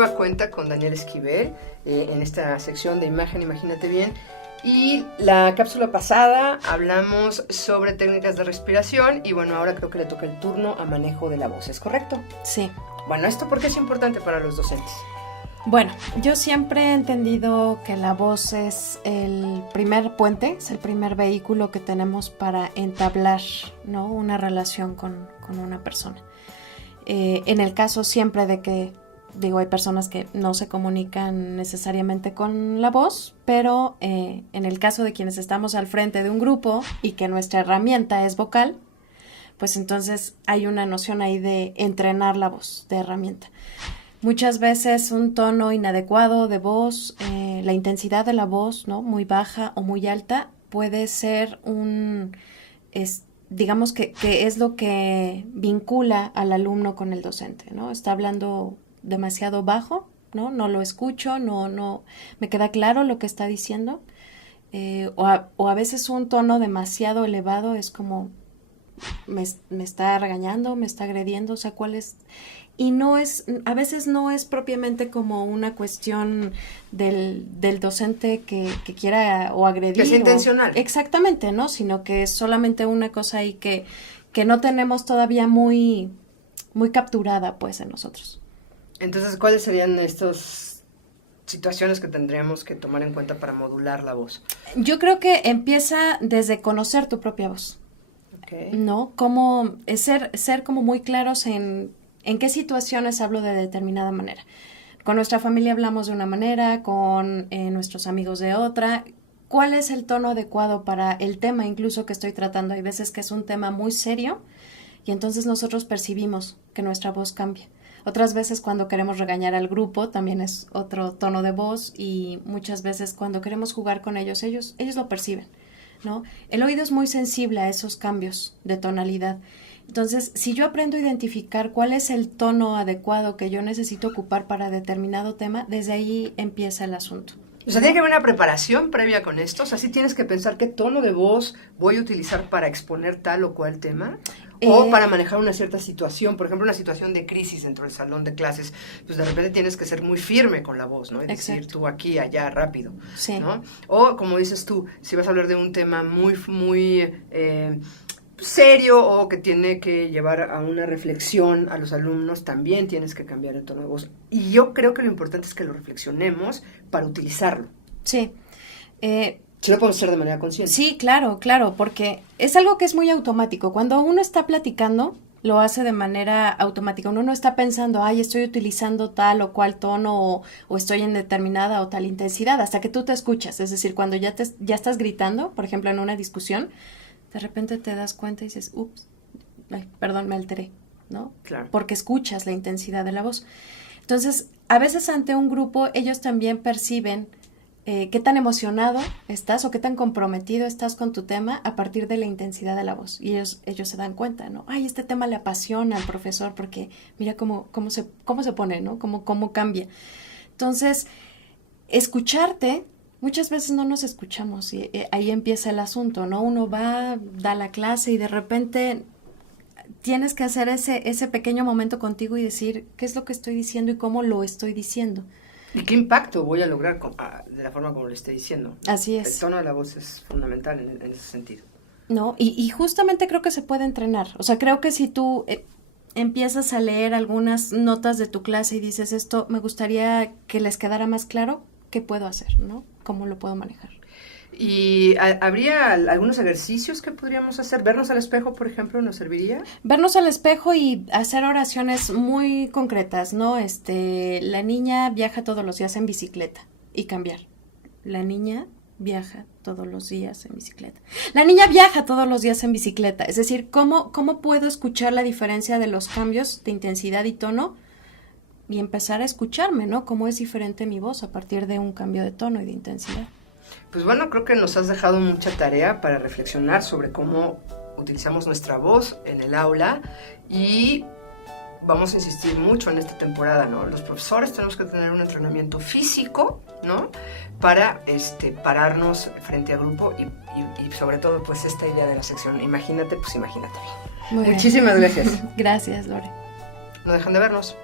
nueva cuenta con Daniel Esquivel en esta sección de Imagen, Imagínate Bien. Y la cápsula pasada hablamos sobre técnicas de respiración y bueno, ahora creo que le toca el turno a manejo de la voz, ¿es correcto? Sí. Bueno, ¿esto por qué es importante para los docentes? Bueno, yo siempre he entendido que la voz es el primer puente, es el primer vehículo que tenemos para entablar, ¿no?, una relación con una persona. En el caso siempre de que, hay personas que no se comunican necesariamente con la voz, pero en el caso de quienes estamos al frente de un grupo y que nuestra herramienta es vocal, pues entonces hay una noción ahí de entrenar la voz, de herramienta. Muchas veces un tono inadecuado de voz, la intensidad de la voz, ¿no?, muy baja o muy alta, puede ser digamos que es lo que vincula al alumno con el docente, ¿no? Está hablando demasiado bajo, ¿no? No lo escucho, no me queda claro lo que está diciendo. O a veces un tono demasiado elevado es como me está regañando, me está agrediendo, o sea, ¿cuál es? Y a veces no es propiamente como una cuestión del docente que quiera o agredir. Que es intencional. Exactamente, ¿no? Sino que es solamente una cosa ahí que no tenemos todavía muy, muy capturada, pues, en nosotros. Entonces, ¿cuáles serían estas situaciones que tendríamos que tomar en cuenta para modular la voz? Yo creo que empieza desde conocer tu propia voz. Okay. ¿No? Como ser como muy claros en qué situaciones hablo de determinada manera. Con nuestra familia hablamos de una manera, con nuestros amigos de otra. ¿Cuál es el tono adecuado para el tema incluso que estoy tratando? Hay veces que es un tema muy serio y entonces nosotros percibimos que nuestra voz cambia. Otras veces cuando queremos regañar al grupo también es otro tono de voz y muchas veces cuando queremos jugar con ellos lo perciben, ¿no? El oído es muy sensible a esos cambios de tonalidad. Entonces, si yo aprendo a identificar cuál es el tono adecuado que yo necesito ocupar para determinado tema, desde ahí empieza el asunto. O sea, tiene que haber una preparación previa con esto. O sea, ¿sí tienes que pensar qué tono de voz voy a utilizar para exponer tal o cual tema? O para manejar una cierta situación, por ejemplo, una situación de crisis dentro del salón de clases, pues de repente tienes que ser muy firme con la voz, ¿no? Y decir tú aquí, allá, rápido, sí, ¿no? O, como dices tú, si vas a hablar de un tema muy, muy serio o que tiene que llevar a una reflexión a los alumnos, también tienes que cambiar el tono de voz. Y yo creo que lo importante es que lo reflexionemos para utilizarlo. Sí. Sí lo podemos hacer de manera consciente. Sí, claro, porque es algo que es muy automático. Cuando uno está platicando, lo hace de manera automática. Uno no está pensando, estoy utilizando tal o cual tono o estoy en determinada o tal intensidad, hasta que tú te escuchas. Es decir, cuando ya estás gritando, por ejemplo, en una discusión, de repente te das cuenta y dices, ups, perdón, me alteré, ¿no? Claro. Porque escuchas la intensidad de la voz. Entonces, a veces ante un grupo, ellos también perciben qué tan emocionado estás o qué tan comprometido estás con tu tema a partir de la intensidad de la voz. Y ellos se dan cuenta, ¿no? Este tema le apasiona al profesor porque mira cómo se pone, ¿no? Cómo cambia. Entonces, escucharte, muchas veces no nos escuchamos y ahí empieza el asunto, ¿no? Uno va, da la clase y de repente tienes que hacer ese pequeño momento contigo y decir qué es lo que estoy diciendo y cómo lo estoy diciendo. ¿Y qué impacto voy a lograr de la forma como lo estoy diciendo? Así es. El tono de la voz es fundamental en ese sentido. No, y justamente creo que se puede entrenar. O sea, creo que si tú empiezas a leer algunas notas de tu clase y dices esto, me gustaría que les quedara más claro, ¿qué puedo hacer, no? ¿Cómo lo puedo manejar? ¿Y habría algunos ejercicios que podríamos hacer? ¿Vernos al espejo, por ejemplo, nos serviría? Vernos al espejo y hacer oraciones muy concretas, ¿no? La niña viaja todos los días en bicicleta y cambiar. La niña viaja todos los días en bicicleta. La niña viaja todos los días en bicicleta. Es decir, ¿cómo puedo escuchar la diferencia de los cambios de intensidad y tono? Y empezar a escucharme, ¿no? Cómo es diferente mi voz a partir de un cambio de tono y de intensidad. Pues bueno, creo que nos has dejado mucha tarea para reflexionar sobre cómo utilizamos nuestra voz en el aula y vamos a insistir mucho en esta temporada, ¿no? Los profesores tenemos que tener un entrenamiento físico, ¿no? Para pararnos frente al grupo y sobre todo, pues, esta idea de la sección Imagínate, pues imagínate bien. Muy bien. Muchísimas gracias. Gracias, Lore. No dejan de vernos.